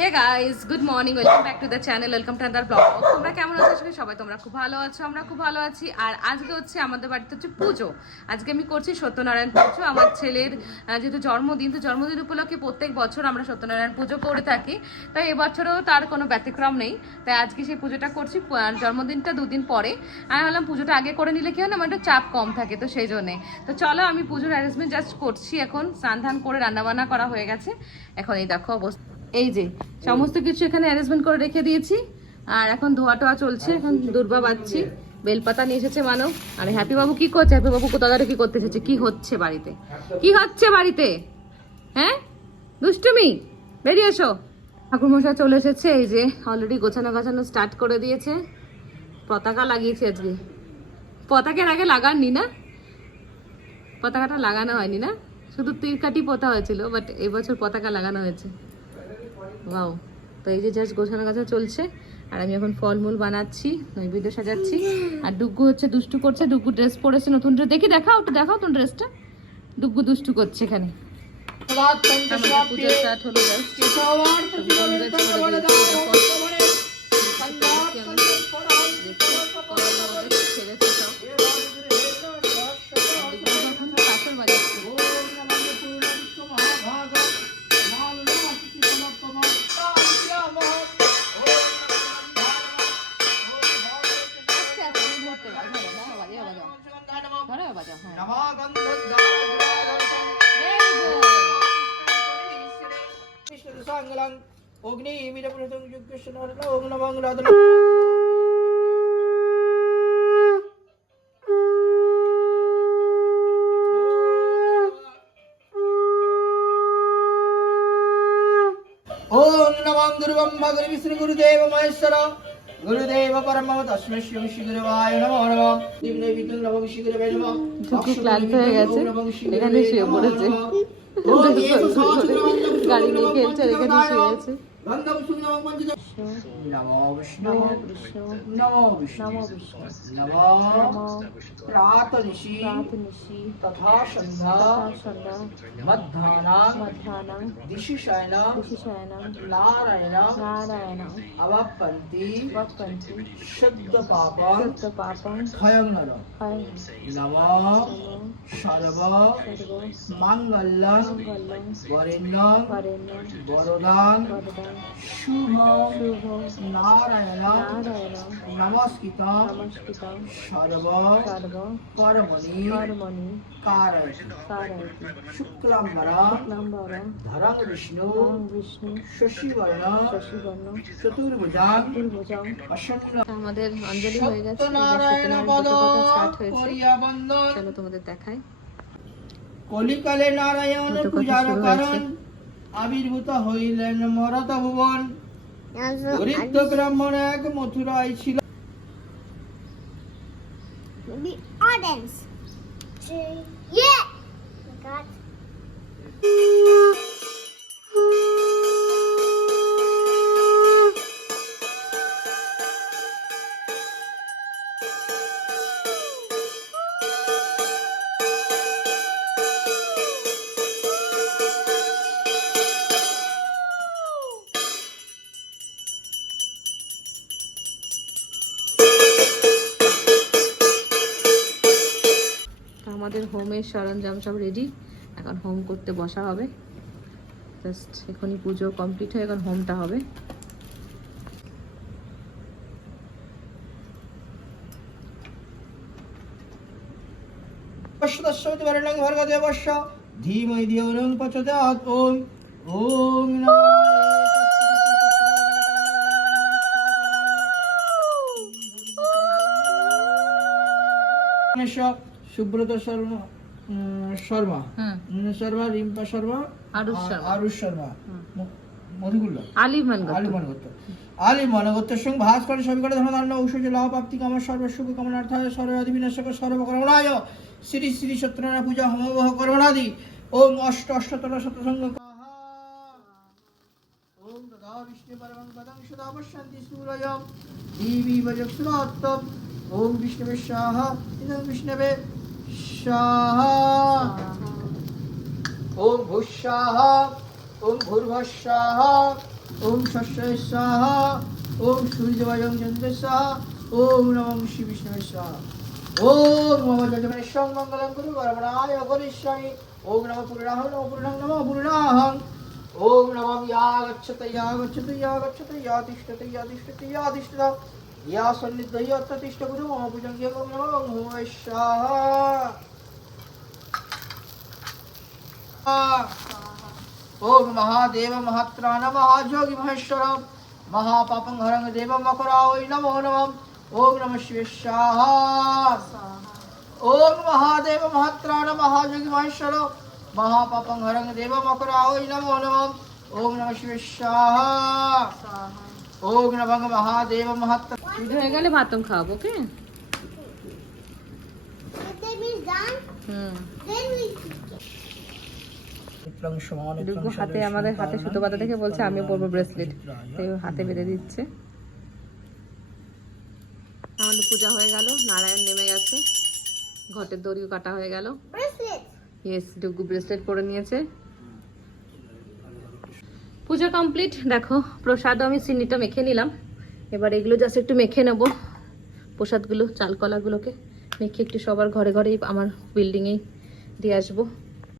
Hey guys, good morning, welcome back to the channel, welcome to other blog. তোমরা কেমন আছো? আজকে সবাই তোমরা খুব ভালো আছো, আমরা খুব ভালো আছি। আর আজকে হচ্ছে আমাদের বাড়িতে হচ্ছে পুজো। আজকে আমি করছি সত্যনারায়ণ পুজো। আমার ছেলের যেহেতু জন্মদিন, তো জন্মদিন উপলক্ষে প্রত্যেক বছর আমরা সত্যনারায়ণ পুজো করে থাকি। তাই এবছরও তার কোনো ব্যতিক্রম নেই। তাই আজকে সেই পুজোটা করছি। আর জন্মদিনটা দুদিন পরে। আমি ভাবলাম পুজোটা আগে করে নিলে কি হয় না, আমার একটু চাপ কম থাকে, তো সেই জন্যে। তো চলো, আমি পুজোর অ্যারেঞ্জমেন্ট জাস্ট করছি এখন। স্নান ধান করে রান্নাবান্না করা হয়ে গেছে। এখন এই দেখো অবস্থা, এই যে সমস্ত কিছু এখানে অ্যারেঞ্জমেন্ট করে রেখে দিয়েছি। আর এখন ধোয়া টোয়া চলছে, এখন দুর্বা বাজছি। বেলপাতা নিয়ে এসেছে মানব। আর হ্যাপি বাবু কি করছে? হ্যাপি বাবু কোথাও কি করতে এসেছে? কি হচ্ছে বাড়িতে? কি হচ্ছে বাড়িতে? হ্যাঁ, দুষ্টুমি, বেরিয়ে এসো। ঠাকুরমশাই চলে এসেছে, এই যে অলরেডি গোছানো গাছানো স্টার্ট করে দিয়েছে। পতাকা লাগিয়েছে আজকে। পতাকার আগে লাগাননি না, পতাকাটা লাগানো হয়নি না, শুধু তীরকাঠি পোতা হয়েছিল, বাট এবছর পতাকা লাগানো হয়েছে। ওয়াও। তো এই যে জাস্ট গোছানো গাছা চলছে। আর আমি এখন ফলমূল বানাচ্ছি, নৈবেদ্য সাজাচ্ছি। আর ডুগ্গু হচ্ছে দুষ্টু করছে। ডুগ্গু ড্রেস পরেছে, নতুন ড্রেস। দেখি, দেখাও একটু, দেখাও তোর ড্রেসটা। ডুগ্গু দুষ্টু করছে এখানে। পুজো স্টার্ট হলো জাস্ট। ओम नमो गुरुब्रह्मा गुरुविष्णु गुरुदेव महेश्वर गुरुदेव परम तस्मै श्री गुरुवाय नमो नमः दिव्य विष्णु नमो श्री गुरुवे नमः। খুব ক্লান্ত হয়ে গেছে, এখানে শুয়ে পড়েছে। গাড়ি নিয়ে খেলছে, এখানে শুয়ে আছে। नमो विष्णु नमो विष्णु नमो प्रातनिशि तथा संध्या मध्याह्नं दिशि शयनं नारायण अवपन्ति शुद्ध पापं क्षयं नरः। नमो सर्व मंगलं वरेण्यं वरदां शुभ नारायण नमस्कृतं सर्व कर्मणि कारयति शुक्लाम्बरं धरं विष्णु शशिवर्णं चतुर्भुजां प्रसन्न। আমাদের অঞ্জলি হয়ে গেছে, নারায়ণ পদ স্টার্ট হয়েছে। করিয়াবন্দন চলো তোমাদের দেখাই। কলিকালে নারায়ণ পূজার কারণ আবির্ভূত হইলেন মরত ভুবন। দরিদ্র ব্রাহ্মণ এক মথুরায় ছিল। The audience. Yeah. God. আমাদের হোমের সরঞ্জাম সব রেডি, এখন হোম করতে বসা হবে। জাস্ট এখনই পুজো কমপ্লিট হয়ে এখন হোমটা হবে। পশ্বদস্যতি বরণং ভর্গদেবস্য ধীমহি ধিয়ো নঃ প্রচোদয়াৎ। ওম ওম নমো সুব্রত শর্মা শর্মা শর্মা রিম্পা শর্মা আরুষ শর্মা মধুগুল্লা আলী মনগত্তের সঙ্গে ভাস করে সবই করে ধনধান্য ঔষধ লাভ প্রাপ্তি কামার সর্বসুখ কামনার্থায় সর্বাধি বিনাশক সর্বকর্মণায় শ্রী শ্রী সত্যনারায়ণ পূজা হোমবহ কর্মণাদি। ওম অষ্ট অষ্টতর শতসঙ্গ ওম তথা বিষ্ণু পরমং পদং সদা পশ্যন্তি সূরয়ং দেবী বজস্রোত্তম। ওম বিষ্ণুবে স্বাহা ইদং বিষ্ণবে স্বাহা। ওম ভূঃ স্বাহা ওম ভূর্ভুঃ স্বাহা ওম শস্যে স্বাহা ওম সূর্যবায়ং চন্দ্রে স্বাহা ওম নমঃ শ্রী বিষ্ণুবে স্বাহা ওম নমঃ যজমানেশ্বং মঙ্গলং কুরু বরবরায় অপরিষ্যামি ওম নমঃ পুরুষাং নমঃ পুরুষাং ওম নমঃ ইয়া গচ্ছতে ইয়া গচ্ছতে ইয়া গচ্ছতে ইয়া তিষ্ঠতে ইয়া তিষ্ঠতে ইয়া তিষ্ঠতে ইয়া সন্নিধ্য ইয়া তিষ্ঠ গুরু মম পূজং ইয়া ওম নমঃ ভূমে স্বাহা ओम महादेव महात्राण महाजोगी महेश्वर महापापं हरं देव मकरावै नमो नमः ओम नमः शिवाय स्वाहा ओम महादेव महात्राण महाजोगी महेश्वर महापापं हरं देव मकरावै नमो नमः ओम नमः शिवाय स्वाहा ओम नमः महादेव महात्र পুজো হয়ে গেলে ভাতম খাওয়াবো, ওকে? That means done. Then we দুগু হাতে আমাদের হাতে সুতো বাঁধা দেখে বলছে আমি পরবো ব্রেসলেট, তাই ও হাতে বেঁধে দিচ্ছে। আমাদের পূজা হয়ে গেল, নারায়ণ নেমে গেছে, ঘটের দড়িও কাটা হয়ে গেল। bracelet. ইয়েস, ডুগু ব্রেসলেট পরে নিয়েছে। পূজা কমপ্লিট। দেখো প্রসাদও আমি চিনিটা মেখে নিলাম, এবার এগুলো জাস্ট একটু মেখে নেবো, প্রসাদগুলো চালকলাগুলোকে মেখে একটু সবার ঘরে ঘরেই আমার বিল্ডিংয়েই দিয়ে আসবো।